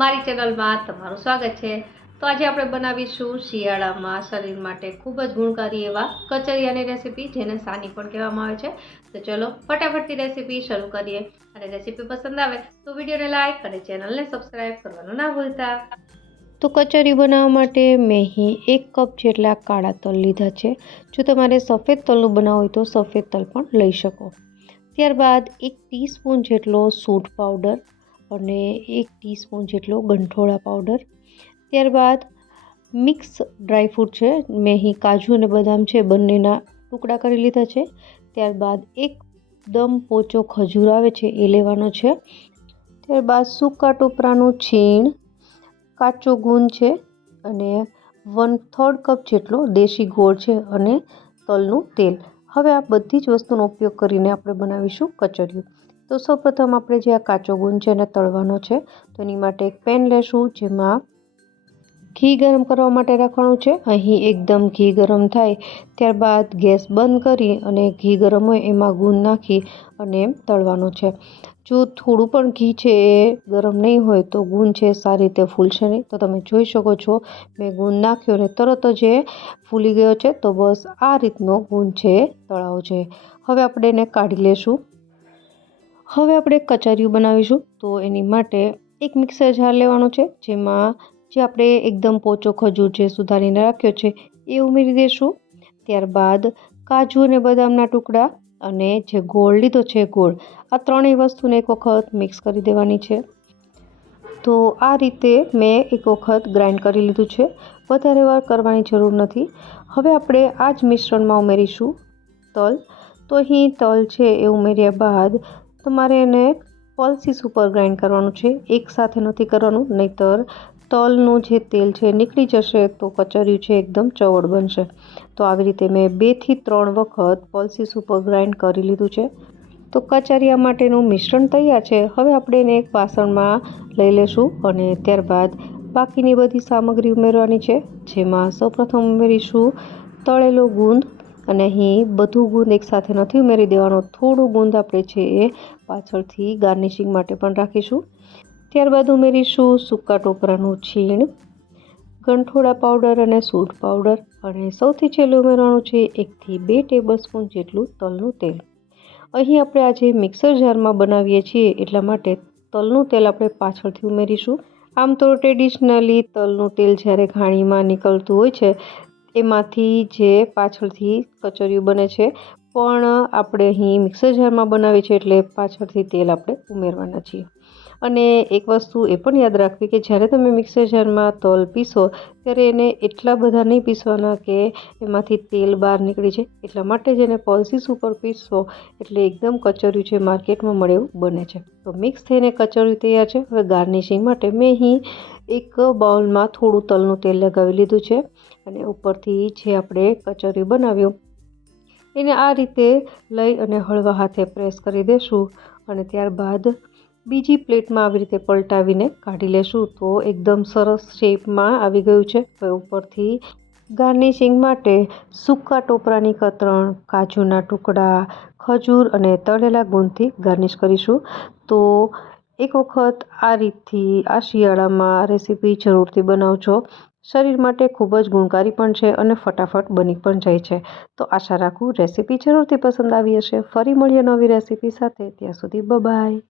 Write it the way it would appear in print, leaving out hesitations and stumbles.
મારી ચેનલમાં તમારું સ્વાગત છે। તો આજે આપણે બનાવીશું શિયાળામાં શરીર માટે ખૂબ જ ગુણકારી એવા કચરિયાની રેસીપી, જેને સાની પણ કહેવામાં આવે છે। તો ચલો ફટાફટથી રેસીપી શરૂ કરીએ। અને રેસીપી પસંદ આવે તો વિડીયોને લાઈક અને ચેનલને સબસ્ક્રાઈબ કરવાનું ના ભૂલતા। તો કચરી બનાવવા માટે મેં અહીં 1 કપ જેટલા કાળા તલ લીધા છે। જો તમારે સફેદ તલનું બનાવવું હોય તો સફેદ તલ પણ લઈ શકો। ત્યારબાદ 1 ટીસ્પૂન જેટલો સૂંઠ પાવડર અને 1 ટીસ્પૂન જેટલો ગંઠોળા પાવડર। ત્યારબાદ મિક્સ ડ્રાયફ્રૂટ છે, મેં અહીં કાજુ અને બદામ છે બંનેના ટુકડા કરી લીધા છે। ત્યારબાદ એકદમ પોચો ખજૂર આવે છે એ લેવાનો છે। ત્યારબાદ સૂકા ટોપરાનું છીણ, કાચો ગુંદ છે અને 1/3 કપ જેટલો દેશી ગોળ છે અને તલનું તેલ। હવે આ બધી જ વસ્તુનો ઉપયોગ કરીને આપણે બનાવીશું કચરિયું। તો સૌપ્રથમ આપણે જે આ કાચો ગુંદ છે એને તળવાનો છે। તો એની માટે એક પેન લેશું, જેમાં ઘી ગરમ કરવા માટે રાખવાનું છે। અહીં એકદમ ઘી ગરમ થાય ત્યારબાદ ગેસ બંધ કરી અને ઘી ગરમ હોય એમાં ગુંદ નાખી અને તળવાનો છે। જો થોડું પણ ઘી છે એ ગરમ નહીં હોય તો ગુંદ છે સારી રીતે ફૂલશે નહીં। તો તમે જોઈ શકો છો મેં ગુંદ નાખ્યો અને તરત જ એ ફૂલી ગયો છે। તો બસ આ રીતનો ગુંદ છે તળાવો જોઈએ। હવે આપણે એને કાઢી લેશું। હવે આપણે કચરિયું બનાવીશું। તો એની માટે એક મિક્સર જાર લેવાનો છે, જેમાં જે આપણે એકદમ પોચો ખજૂર છે સુધારીને રાખ્યો છે એ ઉમેરી દઈશું। ત્યારબાદ કાજુ અને બદામના ટુકડા અને જે ગોળ લીધો છે ગોળ, આ ત્રણેય વસ્તુને એક વખત મિક્સ કરી દેવાની છે। તો આ રીતે મેં એક વખત ગ્રાઇન્ડ કરી લીધું છે, વધારે વાર કરવાની જરૂર નથી। હવે આપણે આ જ મિશ્રણમાં ઉમેરીશું તલ। તો અહીં તલ છે એ ઉમેર્યા બાદ તમારે એને પલ્સીસ ઉપર ગ્રાઇન્ડ કરવાનું છે, એકસાથે નથી કરવાનું, નહીંતર તલનું જે તેલ છે નીકળી જશે તો કચરિયું છે એકદમ ચવડ બનશે। તો આવી રીતે મેં 2 થી 3 વખત પલ્સીસ ઉપર ગ્રાઇન્ડ કરી લીધું છે। તો કચરિયા માટેનું મિશ્રણ તૈયાર છે। હવે આપણે એને એક વાસણમાં લઈ લેશું અને ત્યારબાદ બાકીની બધી સામગ્રી ઉમેરવાની છે, જેમાં સૌપ્રથમ ઉમેરીશું તળેલો ગુંદ। અને અહીં બધું ગુંદ એકસાથે નથી ઉમેરી દેવાનો, થોડું ગુંદ આપણે છે એ પાછળથી ગાર્નિશિંગ માટે પણ રાખીશું। ત્યારબાદ ઉમેરીશું સૂકા ટોપરાનું છીણ, ગંઠોળા પાવડર અને સૂંઠ પાવડર અને સૌથી છેલ્લે ઉમેરવાનું છે 1 થી 2 ટેબલસ્પૂન જેટલું તલનું તેલ। અહીં આપણે આજે મિક્સર જારમાં બનાવીએ છીએ એટલા માટે તલનું તેલ આપણે પાછળથી ઉમેરીશું। આમ તો ટ્રેડિશનલી તલનું તેલ જ્યારે ઘાણીમાં નીકળતું હોય છે એમાંથી જે પાછળથી કચરિયું બને છે, પણ આપણે અહીં મિક્સર જારમાં બનાવીએ છીએ એટલે પાછળથી તેલ આપણે ઉમેરવાના છીએ। અને એક વસ્તુ એ પણ યાદ રાખવી કે જ્યારે તમે મિક્સર જારમાં તલ પીસો ત્યારે એને એટલા બધા નહીં પીસવાના કે એમાંથી તેલ બહાર નીકળી જાય। એટલા માટે જ એને પલ્સીસ ઉપર પીસવો એટલે એકદમ કચરિયું છે માર્કેટમાં મળે એવું બને છે। તો મિક્સ થઈને કચરિયું તૈયાર છે। હવે ગાર્નિશિંગ માટે મેં અહીં એક બાઉલમાં થોડું તલનું તેલ લગાવી લીધું છે અને ઉપરથી જે આપણે કચરિયું બનાવ્યું એને આ રીતે લઈ અને હળવા હાથે પ્રેસ કરી દેશું અને ત્યારબાદ બીજી પ્લેટમાં આવી રીતે પલટાવીને કાઢી લેશું। તો એકદમ સરસ શેપમાં આવી ગયું છે। હવે ઉપરથી ગાર્નિશિંગ માટે સૂકા ટોપરાની કતરણ, કાજુના ટુકડા, ખજૂર અને તળેલા ગુંદથી ગાર્નિશ કરીશું। તો એક વખત આ રીતથી આ શિયાળામાં રેસીપી જરૂરથી બનાવજો। શરીર માટે ખૂબ જ ગુણકારી પણ છે અને ફટાફટ બની પણ જાય છે। તો આશા રાખું રેસીપી જરૂરથી પસંદ આવી હશે। ફરી મળીએ નવી રેસીપી સાથે, ત્યાં સુધી બાય બાય।